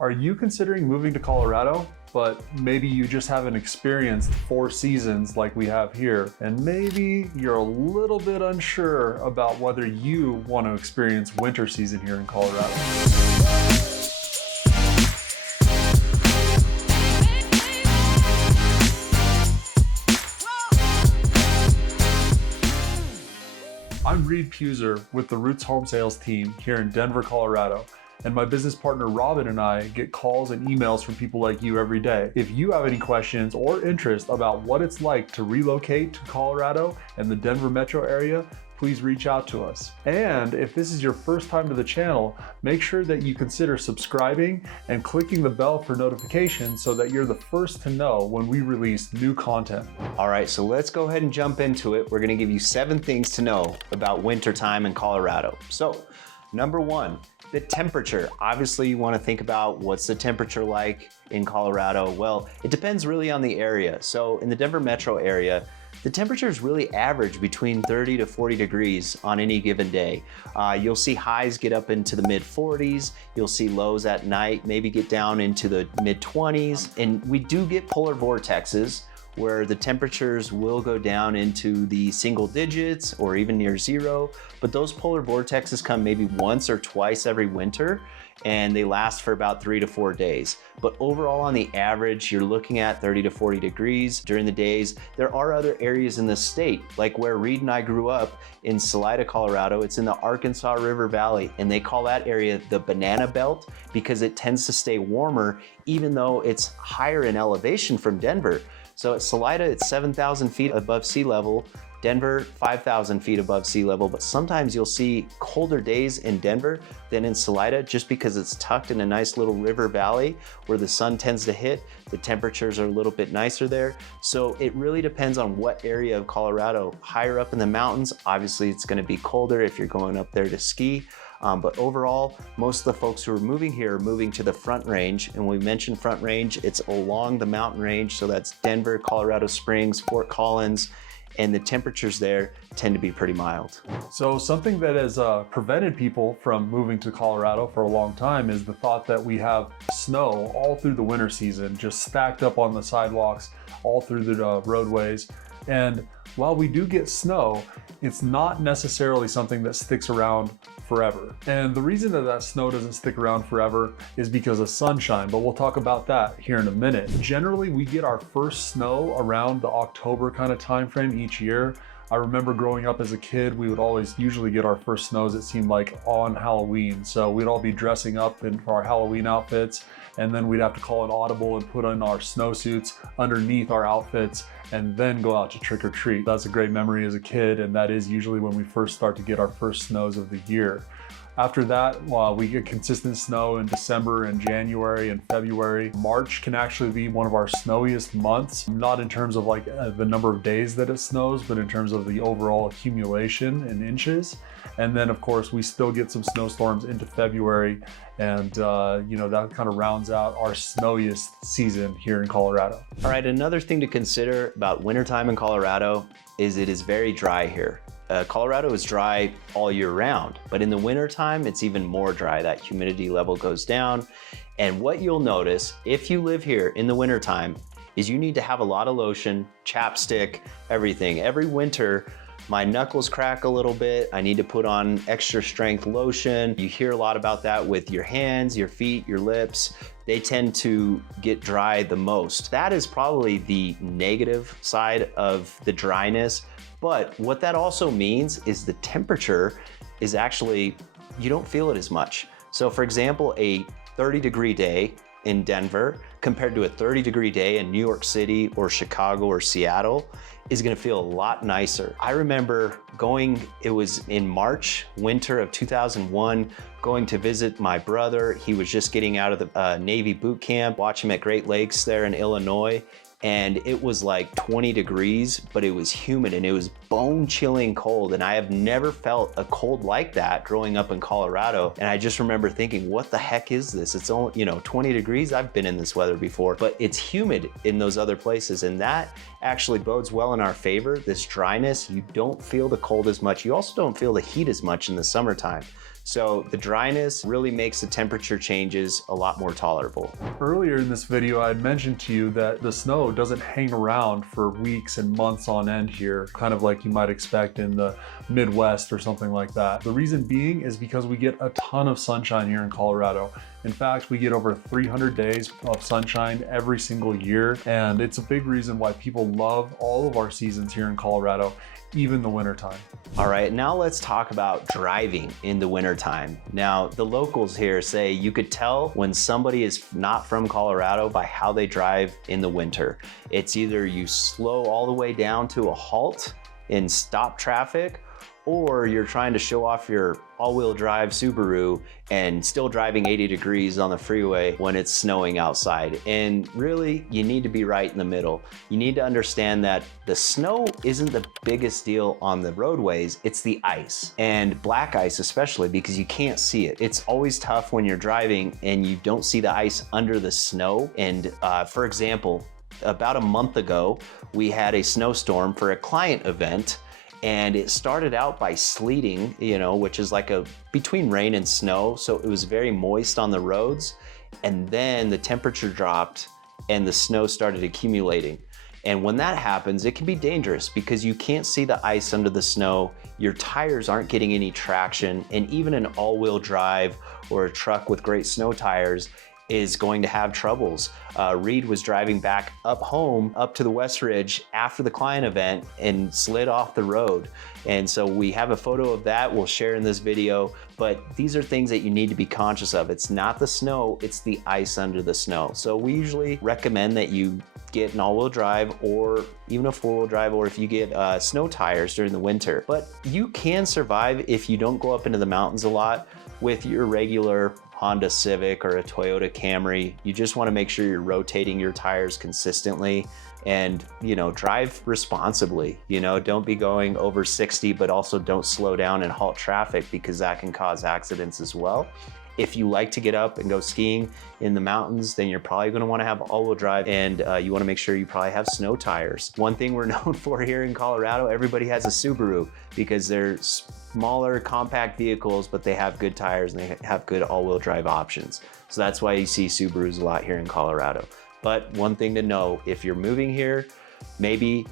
Are you considering moving to Colorado, but maybe you just haven't experienced 4 seasons like we have here, and maybe you're a little bit unsure about whether you want to experience winter season here in Colorado? I'm Reed Puser with the Roots Home Sales team here in Denver, Colorado. And my business partner Robin and I get calls and emails from people like you every day. If you have any questions or interest about what it's like to relocate to Colorado and the Denver metro area, please reach out to us. And if this is your first time to the channel, make sure that you consider subscribing and clicking the bell for notifications so that you're the first to know when we release new content. All right, so let's go ahead and jump into it. We're gonna give you 7 things to know about wintertime in Colorado. So, number 1, the temperature. Obviously, you want to think about what's the temperature like in Colorado. Well, it depends really on the area. So in the Denver metro area, the temperatures really average between 30 to 40 degrees on any given day. You'll see highs get up into the mid 40s. You'll see lows at night, maybe get down into the mid 20s. And we do get polar vortexes where the temperatures will go down into the single digits or even near 0. But those polar vortexes come maybe once or twice every winter, and they last for about 3 to 4 days. But overall, on the average, you're looking at 30 to 40 degrees during the days. There are other areas in the state, like where Reed and I grew up in Salida, Colorado. It's in the Arkansas River Valley, and they call that area the banana belt because it tends to stay warmer even though it's higher in elevation from Denver. So at Salida, it's 7,000 feet above sea level. Denver, 5,000 feet above sea level, but sometimes you'll see colder days in Denver than in Salida just because it's tucked in a nice little river valley where the sun tends to hit. The temperatures are a little bit nicer there. So it really depends on what area of Colorado. Higher up in the mountains, obviously it's gonna be colder if you're going up there to ski. But overall, most of the folks who are moving here are moving to the Front Range. And when we mention Front Range, it's along the mountain range. So that's Denver, Colorado Springs, Fort Collins, and the temperatures there tend to be pretty mild. So something that has prevented people from moving to Colorado for a long time is the thought that we have snow all through the winter season, just stacked up on the sidewalks, all through the roadways. And while we do get snow, it's not necessarily something that sticks around forever. And the reason that that snow doesn't stick around forever is because of sunshine, but we'll talk about that here in a minute. Generally, we get our first snow around the October kind of time frame each year. I remember growing up as a kid, we would always usually get our first snows, it seemed like, on Halloween. So we'd all be dressing up in our Halloween outfits, and then we'd have to call an audible and put on our snowsuits underneath our outfits and then go out to trick or treat. That's a great memory as a kid, and that is usually when we first start to get our first snows of the year. After that, we get consistent snow in December and January and February. March can actually be one of our snowiest months, not in terms of like the number of days that it snows, but in terms of the overall accumulation in inches. And then of course, we still get some snowstorms into February, and that kind of rounds out our snowiest season here in Colorado. All right, another thing to consider about wintertime in Colorado is it is very dry here. Colorado is dry all year round, but in the wintertime, it's even more dry. That humidity level goes down. And what you'll notice if you live here in the wintertime is you need to have a lot of lotion, chapstick, everything. Every winter, my knuckles crack a little bit. I need to put on extra strength lotion. You hear a lot about that with your hands, your feet, your lips. They tend to get dry the most. That is probably the negative side of the dryness. But what that also means is the temperature is actually, you don't feel it as much. So for example, a 30-degree day in Denver compared to a 30-degree day in New York City or Chicago or Seattle is gonna feel a lot nicer. I remember it was in March, winter of 2001, going to visit my brother. He was just getting out of the Navy boot camp, watch him at Great Lakes there in Illinois. And it was like 20 degrees, but it was humid and it was bone-chilling cold. And I have never felt a cold like that growing up in Colorado. And I just remember thinking, what the heck is this? It's only, 20 degrees. I've been in this weather before, but it's humid in those other places. And that actually bodes well in our favor. This dryness, you don't feel the cold as much. You also don't feel the heat as much in the summertime. So the dryness really makes the temperature changes a lot more tolerable. Earlier in this video, I had mentioned to you that the snow doesn't hang around for weeks and months on end here, kind of like you might expect in the Midwest or something like that. The reason being is because we get a ton of sunshine here in Colorado. In fact, we get over 300 days of sunshine every single year, and it's a big reason why people love all of our seasons here in Colorado, even the wintertime. All right, now let's talk about driving in the wintertime. Now, the locals here say you could tell when somebody is not from Colorado by how they drive in the winter. It's either you slow all the way down to a halt and stop traffic, or you're trying to show off your all-wheel drive Subaru and still driving 80 degrees on the freeway when it's snowing outside. And really, you need to be right in the middle. You need to understand that the snow isn't the biggest deal on the roadways, it's the ice. And black ice especially, because you can't see it. It's always tough when you're driving and you don't see the ice under the snow. And for example, about a month ago, we had a snowstorm for a client event, and it started out by sleeting, which is like between rain and snow. So it was very moist on the roads. And then the temperature dropped and the snow started accumulating. And when that happens, it can be dangerous because you can't see the ice under the snow. Your tires aren't getting any traction. And even an all-wheel drive or a truck with great snow tires is going to have troubles. Reed was driving back up home, up to the West Ridge after the client event and slid off the road. And so we have a photo of that we'll share in this video, but these are things that you need to be conscious of. It's not the snow, it's the ice under the snow. So we usually recommend that you get an all-wheel drive or even a four-wheel drive, or if you get snow tires during the winter. But you can survive if you don't go up into the mountains a lot with your regular Honda Civic or a Toyota Camry. You just want to make sure you're rotating your tires consistently and, drive responsibly. Don't be going over 60, but also don't slow down and halt traffic because that can cause accidents as well. If you like to get up and go skiing in the mountains, then you're probably going to want to have all-wheel drive, and you want to make sure you probably have snow tires. One thing we're known for here in Colorado, everybody has a Subaru because they're smaller, compact vehicles, but they have good tires and they have good all-wheel drive options. So that's why you see Subarus a lot here in Colorado. But one thing to know, if you're moving here, maybe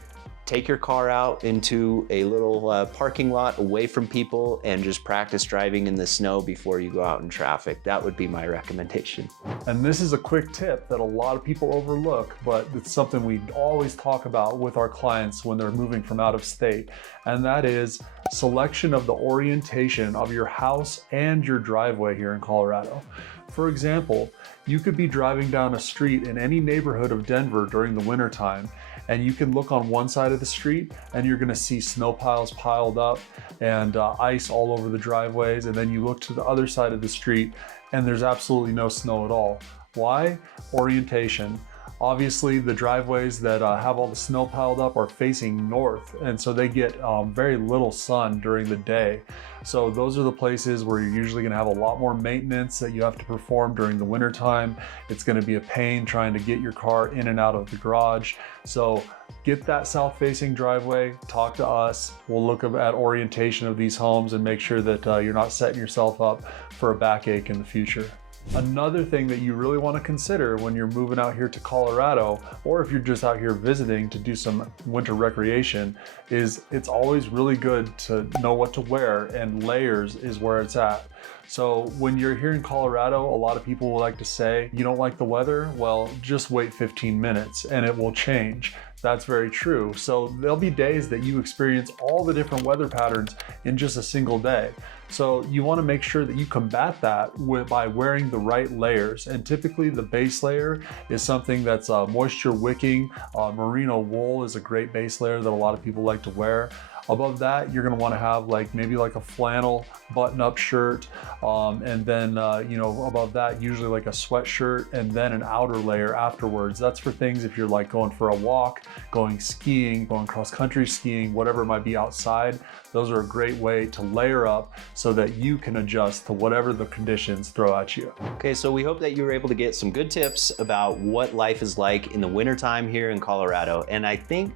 take your car out into a little parking lot away from people and just practice driving in the snow before you go out in traffic. That would be my recommendation. And this is a quick tip that a lot of people overlook, but it's something we always talk about with our clients when they're moving from out of state. And that is selection of the orientation of your house and your driveway here in Colorado. For example, you could be driving down a street in any neighborhood of Denver during the wintertime, and you can look on one side of the street and you're gonna see snow piles piled up and ice all over the driveways. And then you look to the other side of the street and there's absolutely no snow at all. Why? Orientation. Obviously, the driveways that have all the snow piled up are facing north, and so they get very little sun during the day. So those are the places where you're usually gonna have a lot more maintenance that you have to perform during the winter time. It's gonna be a pain trying to get your car in and out of the garage. So get that south-facing driveway, talk to us. We'll look at orientation of these homes and make sure that you're not setting yourself up for a backache in the future. Another thing that you really want to consider when you're moving out here to Colorado, or if you're just out here visiting to do some winter recreation, is it's always really good to know what to wear, and layers is where it's at. So when you're here in Colorado, a lot of people will like to say, you don't like the weather? Well, just wait 15 minutes and it will change. That's very true. So there'll be days that you experience all the different weather patterns in just a single day. So you want to make sure that you combat that by wearing the right layers. And typically the base layer is something that's moisture wicking. Merino wool is a great base layer that a lot of people like to wear. Above that, you're gonna wanna have maybe a flannel button-up shirt, and then above that, usually like a sweatshirt, and then an outer layer afterwards. That's for things if you're going for a walk, going skiing, going cross-country skiing, whatever it might be outside. Those are a great way to layer up so that you can adjust to whatever the conditions throw at you. Okay, so we hope that you were able to get some good tips about what life is like in the wintertime here in Colorado. And I think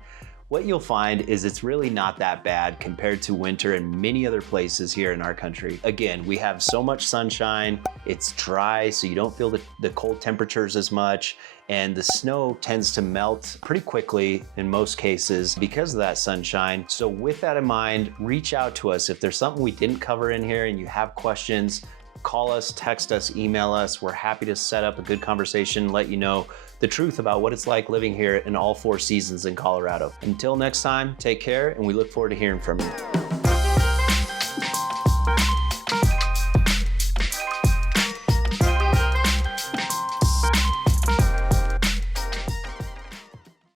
what you'll find is it's really not that bad compared to winter in many other places here in our country. Again, we have so much sunshine, it's dry, so you don't feel the cold temperatures as much, and the snow tends to melt pretty quickly in most cases because of that sunshine. So with that in mind, reach out to us. If there's something we didn't cover in here and you have questions, call us, text us, email us. We're happy to set up a good conversation, let you know the truth about what it's like living here in all 4 seasons in Colorado. Until next time, take care, and we look forward to hearing from you.